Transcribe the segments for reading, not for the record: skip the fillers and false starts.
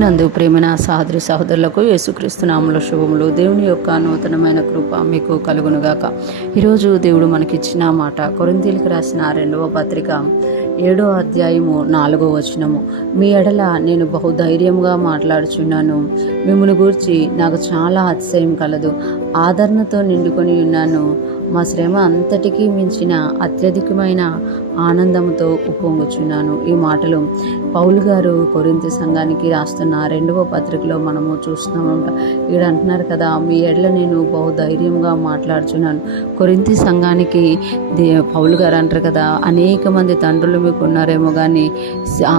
నందు ప్రేమైన సహోదరి సహోదరులకు యేసుక్రీస్తు నామములో శుభములు. దేవుని యొక్క నూతనమైన కృప మీకు కలుగునుగాక. ఈరోజు దేవుడు మనకిచ్చిన మాట కొరింథీయులకు రాసిన 2వ పత్రిక 7వ అధ్యాయము 4వ వచనము. మీ ఎడల నేను బహుధైర్యంగా మాట్లాడుచున్నాను, మిమ్మల్ని గూర్చి నాకు చాలా అతిశయం కలదు, ఆదరణతో నిండుకొని ఉన్నాను, మా శ్రమ అంతటికీ మించిన అత్యధికమైన ఆనందంతో ఉప్పొంగుచున్నాను. ఈ మాటలు పౌలు గారు కొరింథీ సంఘానికి రాస్తున్న 2వ పత్రికలో మనము చూస్తున్నామంట. ఈడ అంటున్నారు కదా, మీ ఎడల నేను బహుధైర్యంగా మాట్లాడుచున్నాను. కొరింథీ సంఘానికి పౌలు గారు అంటారు కదా, అనేక మంది తండ్రులు మీకు ఉన్నారేమో కానీ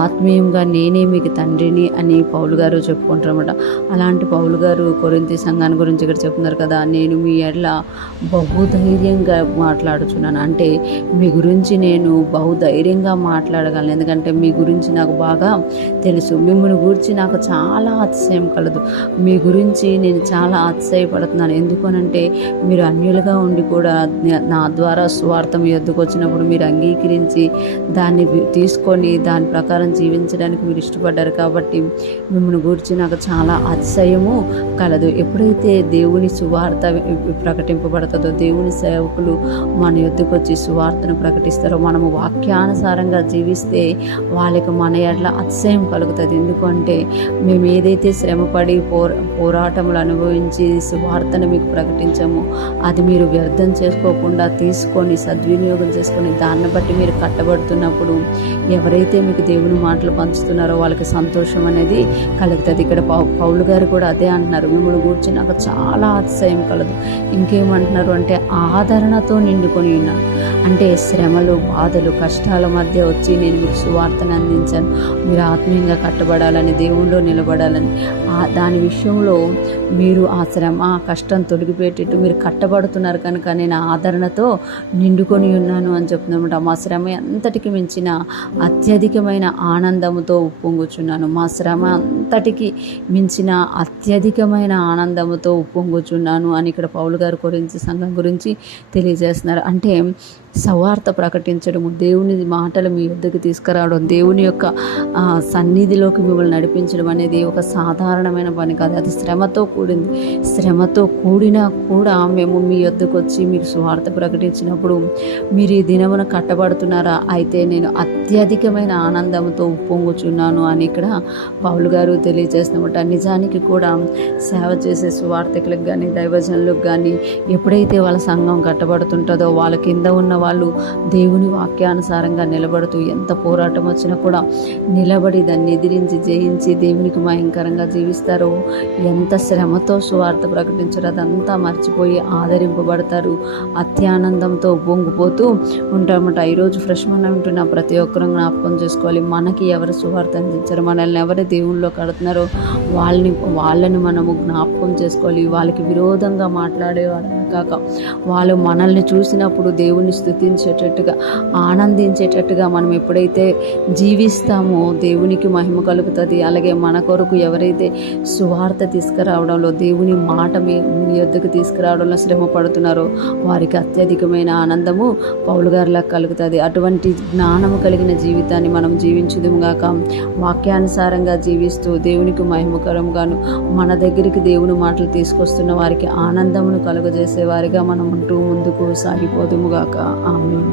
ఆత్మీయంగా నేనే మీకు తండ్రిని అని పౌలు గారు చెప్పుకుంటారన్నమాట. అలాంటి పౌలు గారు కొరింథీ సంఘాన్ని గురించి ఇక్కడ చెప్తున్నారు కదా, నేను మీ ఎడల బహుధైర్యంగా మాట్లాడుచున్నాను. అంటే మీ గురించి నేను బహుధైర్యంగా మాట్లాడగలను, ఎందుకంటే మీ గురించి నాకు బాగా తెలుసు. మిమ్మల్ని గురించి నాకు చాలా అతిశయం కలదు, మీ గురించి నేను చాలా అతిశయపడుతున్నాను. ఎందుకనంటే మీరు అన్యులుగా ఉండి కూడా నా ద్వారా సువార్త మీ వద్దకు వచ్చినప్పుడు మీరు అంగీకరించి దాన్ని తీసుకొని దాని ప్రకారం జీవించడానికి మీరు ఇష్టపడ్డారు. కాబట్టి మిమ్మల్ని గురించి నాకు చాలా అతిశయము కలదు. ఎప్పుడైతే దేవుని సువార్త ప్రకటింపబడుతుందో, దేవుని సేవకులు మన యొద్దకు వచ్చి సువార్తను ప్రకటిస్తారో, మనము వాక్యానుసారంగా జీవిస్తే వాళ్ళకి మన ఎడల అతిశయం కలుగుతుంది. ఎందుకంటే మేము ఏదైతే శ్రమపడి పోరాటములు అనుభవించి సువార్తను మీకు ప్రకటించామో అది మీరు వ్యర్థం చేసుకోకుండా తీసుకొని సద్వినియోగం చేసుకొని దాన్ని బట్టి మీరు కట్టబడుతున్నప్పుడు ఎవరైతే మీకు దేవుని మాటలు పంచుతున్నారో వాళ్ళకి సంతోషం అనేది కలుగుతుంది. ఇక్కడ పౌలు గారు కూడా అదే అంటున్నారు, మిమ్మల్ని గూర్చి నాకు చాలా అతిశయం కలదు. ఇంకేమంటున్నారు అంటే ఆదరణతో నిండుకొని ఉన్నాను. అంటే శ్రమలు, బాధలు, కష్టాల మధ్య వచ్చి నేను మీకు సువార్తను అందించాను, మీరు ఆత్మీయంగా కట్టబడాలని, దేవుళ్ళో నిలబడాలని, దాని విషయంలో మీరు ఆ శ్రమ ఆ కష్టం తొలగిపెట్టేట్టు మీరు కట్టబడుతున్నారు కనుక నేను ఆదరణతో నిండుకొని ఉన్నాను అని చెప్తున్నమాట. మా శ్రమ అంతటికి మించిన అత్యధికమైన ఆనందముతో ఉప్పొంగుచున్నాను, మా శ్రమ అంతటికి మించిన అత్యధికమైన ఆనందముతో ఉప్పొంగుచున్నాను అని ఇక్కడ పౌలు గారు కొరింథీ సంఘం గురించి తెలియజేస్తున్నారు. అంటే సువార్త ప్రకటించడము, దేవుని మాటలు మీ వద్దకు తీసుకురావడం, దేవుని యొక్క సన్నిధిలోకి మిమ్మల్ని నడిపించడం అనేది ఒక సాధారణమైన పని కాదు. అది శ్రమతో కూడింది. శ్రమతో కూడినా కూడా మేము మీ వద్దకు వచ్చి మీకు సువార్త ప్రకటించినప్పుడు మీరు ఈ దినమున కట్టబడుతున్నారా, అయితే నేను అత్యధికమైన ఆనందంతో ఉప్పొంగుచున్నాను అని ఇక్కడ పౌలు గారు తెలియజేస్తున్నమాట. నిజానికి కూడా సేవ చేసే సువార్థకులకు కానీ దైవజనులకు కానీ ఎప్పుడైతే వాళ్ళ సంఘం కట్టబడుతుంటుందో వాళ్ళ కింద ఉన్న వాళ్ళు దేవుని వాక్యానుసారంగా నిలబడుతూ ఎంత పోరాటం వచ్చినా కూడా నిలబడి దాన్ని ఎదిరించి జయించి దేవునికి భయంకరంగా జీవిస్తారో, ఎంత శ్రమతో సువార్త ప్రకటించారో అదంతా మర్చిపోయి ఆదరింపబడతారు, అత్యానందంతో పొంగిపోతూ ఉంటారన్నమాట. ఈరోజు ఫ్రెష్ మనం ఉంటున్న ప్రతి ఒక్కరూ జ్ఞాపకం చేసుకోవాలి, మనకి ఎవరు సువార్త అందించారు, మనల్ని ఎవరు దేవుళ్ళలో కడుతున్నారో వాళ్ళని మనము జ్ఞాపకం చేసుకోవాలి. వాళ్ళకి విరోధంగా మాట్లాడేవాడు కాక వాళ్ళు మనల్ని చూసినప్పుడు దేవుని స్తుతించేటట్టుగా ఆనందించేటట్టుగా మనం ఎప్పుడైతే జీవిస్తామో దేవునికి మహిమ కలుగుతుంది. అలాగే మన కొరకు ఎవరైతే సువార్త తీసుకురావడంలో, దేవుని మాట మీ వద్దకు తీసుకురావడంలో శ్రమ పడుతున్నారో వారికి అత్యధికమైన ఆనందము పౌలు గారిలా కలుగుతుంది. అటువంటి జ్ఞానము కలిగిన జీవితాన్ని మనం జీవించుదుముగాక. వాక్యానుసారంగా జీవిస్తూ దేవునికి మహిమకరంగాను మన దగ్గరికి దేవుని మాటలు తీసుకొస్తున్న వారికి ఆనందమును కలుగజేసే వారిగా మనం ఉంటూ ముందుకు సాగిపోదుముగాక. ఆమేన్.